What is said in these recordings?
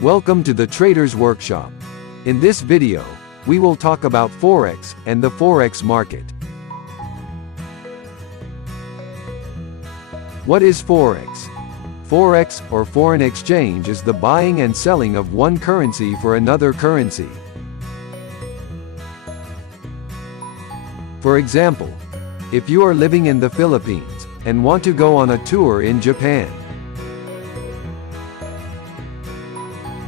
Welcome to the Traders Workshop. In this video, we will talk about Forex and the Forex market. What is Forex? Forex, or foreign exchange, is the buying and selling of one currency for another currency. For example, if you are living in the Philippines and want to go on a tour in Japan,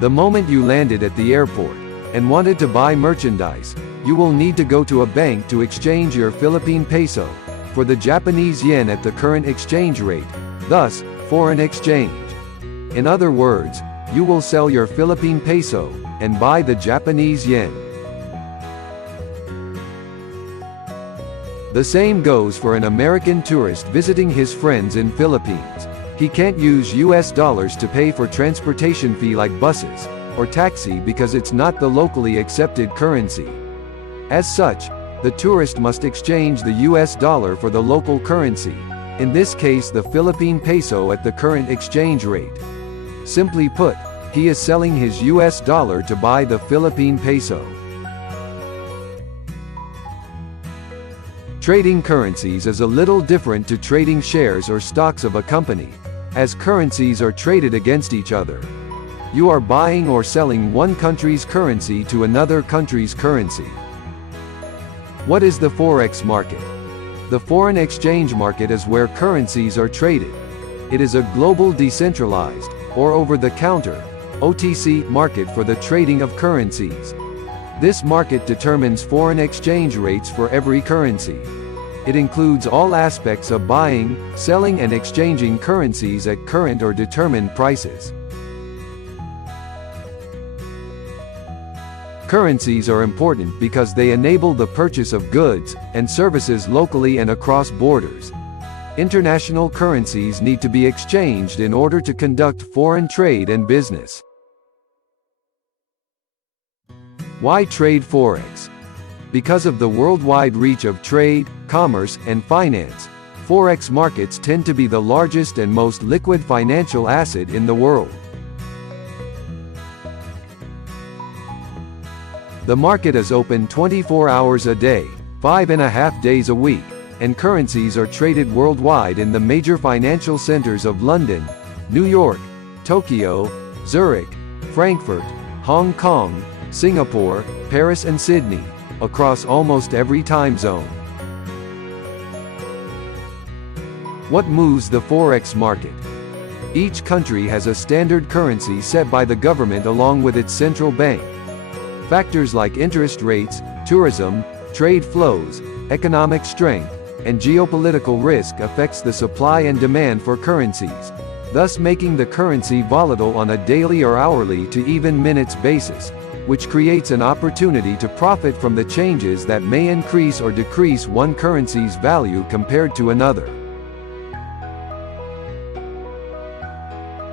the moment you landed at the airport and wanted to buy merchandise, you will need to go to a bank to exchange your Philippine peso for the Japanese yen at the current exchange rate, thus, foreign exchange. In other words, you will sell your Philippine peso and buy the Japanese yen. The same goes for an American tourist visiting his friends in Philippines. He can't use US dollars to pay for transportation fee like buses or taxi because it's not the locally accepted currency. As such, the tourist must exchange the US dollar for the local currency, in this case the Philippine peso at the current exchange rate. Simply put, he is selling his US dollar to buy the Philippine peso. Trading currencies is a little different to trading shares or stocks of a company, as currencies are traded against each other. You are buying or selling one country's currency to another country's currency. What is the Forex market? The foreign exchange market is where currencies are traded. It is a global decentralized, or over-the-counter, OTC market for the trading of currencies. This market determines foreign exchange rates for every currency. It includes all aspects of buying, selling and exchanging currencies at current or determined prices. Currencies are important because they enable the purchase of goods and services locally and across borders. International currencies need to be exchanged in order to conduct foreign trade and business. Why trade Forex? Because of the worldwide reach of trade, commerce, and finance, Forex markets tend to be the largest and most liquid financial asset in the world. The market is open 24 hours a day, 5.5 days a week, and currencies are traded worldwide in the major financial centers of London, New York, Tokyo, Zurich, Frankfurt, Hong Kong, Singapore, Paris and Sydney, across almost every time zone. What moves the Forex market? Each country has a standard currency set by the government along with its central bank. Factors like interest rates, tourism, trade flows, economic strength, and geopolitical risk affects the supply and demand for currencies, thus making the currency volatile on a daily or hourly to even minutes basis, which creates an opportunity to profit from the changes that may increase or decrease one currency's value compared to another.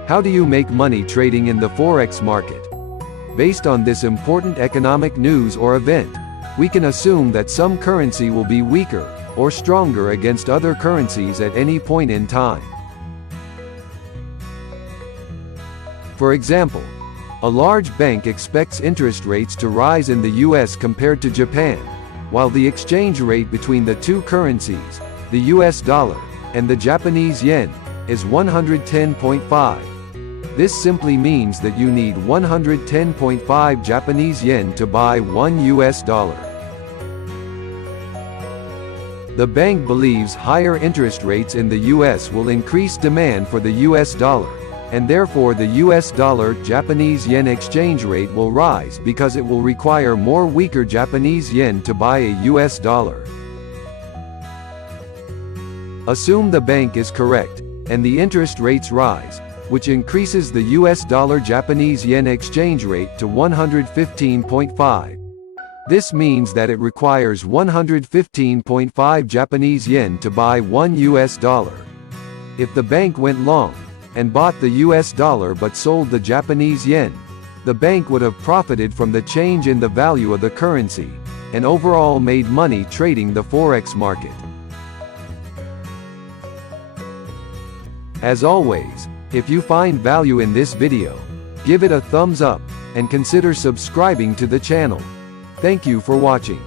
How do you make money trading in the Forex market? Based on this important economic news or event, we can assume that some currency will be weaker or stronger against other currencies at any point in time. For example, a large bank expects interest rates to rise in the US compared to Japan, while the exchange rate between the two currencies, the US dollar and the Japanese yen, is 110.5. This simply means that you need 110.5 Japanese yen to buy 1 US dollar. The bank believes higher interest rates in the US will increase demand for the US dollar, and therefore the US dollar-Japanese yen exchange rate will rise because it will require more weaker Japanese yen to buy a US dollar. Assume the bank is correct, and the interest rates rise, which increases the US dollar-Japanese yen exchange rate to 115.5. This means that it requires 115.5 Japanese yen to buy 1 US dollar. If the bank went long, and bought the US dollar but sold the Japanese yen, the bank would have profited from the change in the value of the currency, and overall made money trading the Forex market. As always, if you find value in this video, give it a thumbs up, and consider subscribing to the channel. Thank you for watching.